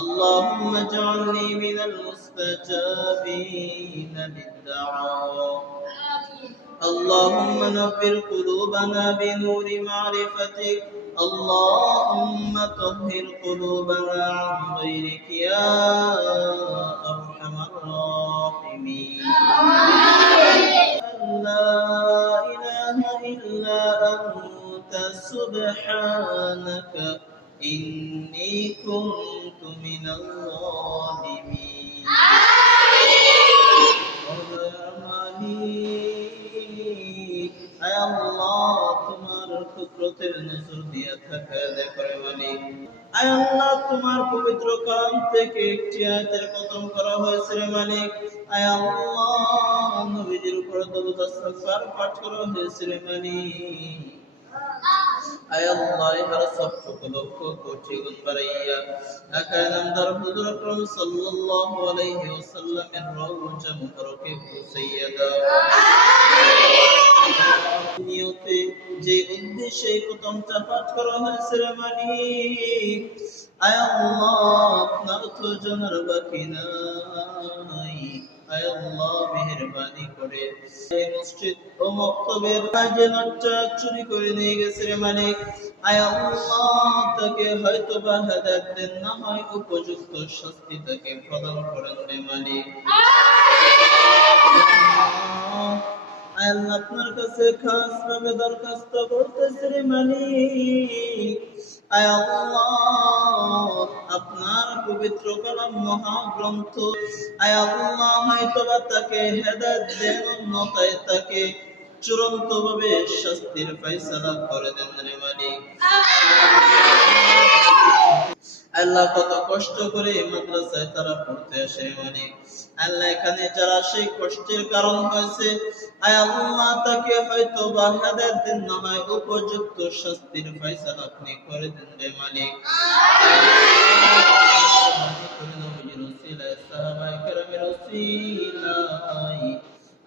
اللهم اجعلني من المستجابين للدعوات. اللهم نور قلوبنا بنور معرفتك. اللهم طهر قلوبنا عن غيرك يا أرحم الراحمين. لا إله إلا أنت سبحانك إني كنت من الظالمين. আল্লাহ তোমার কুদরতের নজর দিয়ে থাকা দেখরে মালিক। আয় আল্লাহ তোমার পবিত্র কালাম থেকে একটি আয়াতের খতম করা হয়েছে রে মালিক। আয় আল্লাহ নবীজির উপর দরুদ ইস্তিগফার পাঠ করা হয়েছে রে মালিক। আয় আল্লাহ ইহার সব লক্ষ কোটি গুণ বাড়াইয়া আকা নামদার হুজুর আকরাম সাল্লাল্লাহু আলাইহি ওয়াসাল্লামের রওজা মুবারকে পৌঁছাইয়া দাও। নিয়তে যে উদ্দেশ্যে খতমটা পাঠ করা হয়েছে রে মালিক, আয় আল্লাহ আপনার তো জানার বাকি নাই। আয় আল্লাহ মেহেরবানি করে এই মসজিদ ও মক্তবের কাজে নটটা চুরি করে নিয়ে গেছে রে মালিক, আয় আল্লাহ তাকে হয়তো বা হেদায়েত দেন, না হয় উপযুক্ত শাস্তি তাকে প্রদান করেন রে মালিক। আল্লাহ আপনার কাছে খাস ভাবে দরখাস্ত করতেছি রে মালিক, আয় আল্লাহ আপনার পবিত্র কালাম মহাগ্রন্থ, আয় আল্লাহ হয়তোবা তাকে হেদায়েত দেন, অন্যথায় তাকে চূড়ান্ত ভাবে শাস্তির ফয়সালা করে দেন রে মালিক। আল্লাহ কত কষ্ট করে মাদ্রাসায় তারা পড়তে আসে মালিক। আল্লাহ এখানে যারা সেই কষ্টের কারণ হয়েছে, আয় আল্লাহ তাকে হয়তো বা হেদায়েত দেন, না হয় উপযুক্ত শাস্তির ফয়সালা আপনি করে দেন রে মালিক।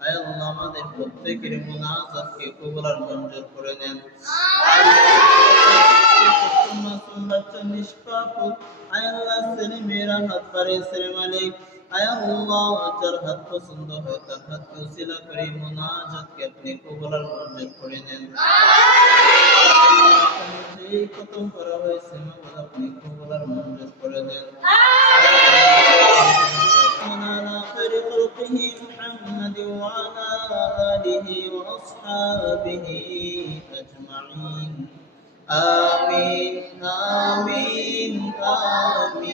আয় আল্লাহ আমাদের প্রত্যেকের মুনাজাতকে কবুল আর মঞ্জুর করে দেন। বাচ্চা নিষ্পাপ আয় আল্লাহ ছেলে মেয়েরা হাত বাড়িয়েছে রে মালিক, আয় আল্লাহ যার হাত পছন্দ হয় তার হাতকে উসিলা করে মুনাজাতকে আপনি কবুল আর মঞ্জুর করে নেন। যেই খতম করা হয়েছে মাওলা আপনি কবুল আর মঞ্জুর করে দেন। على خير خلقه محمد وعلى آله وأصحابه أجمعين آمين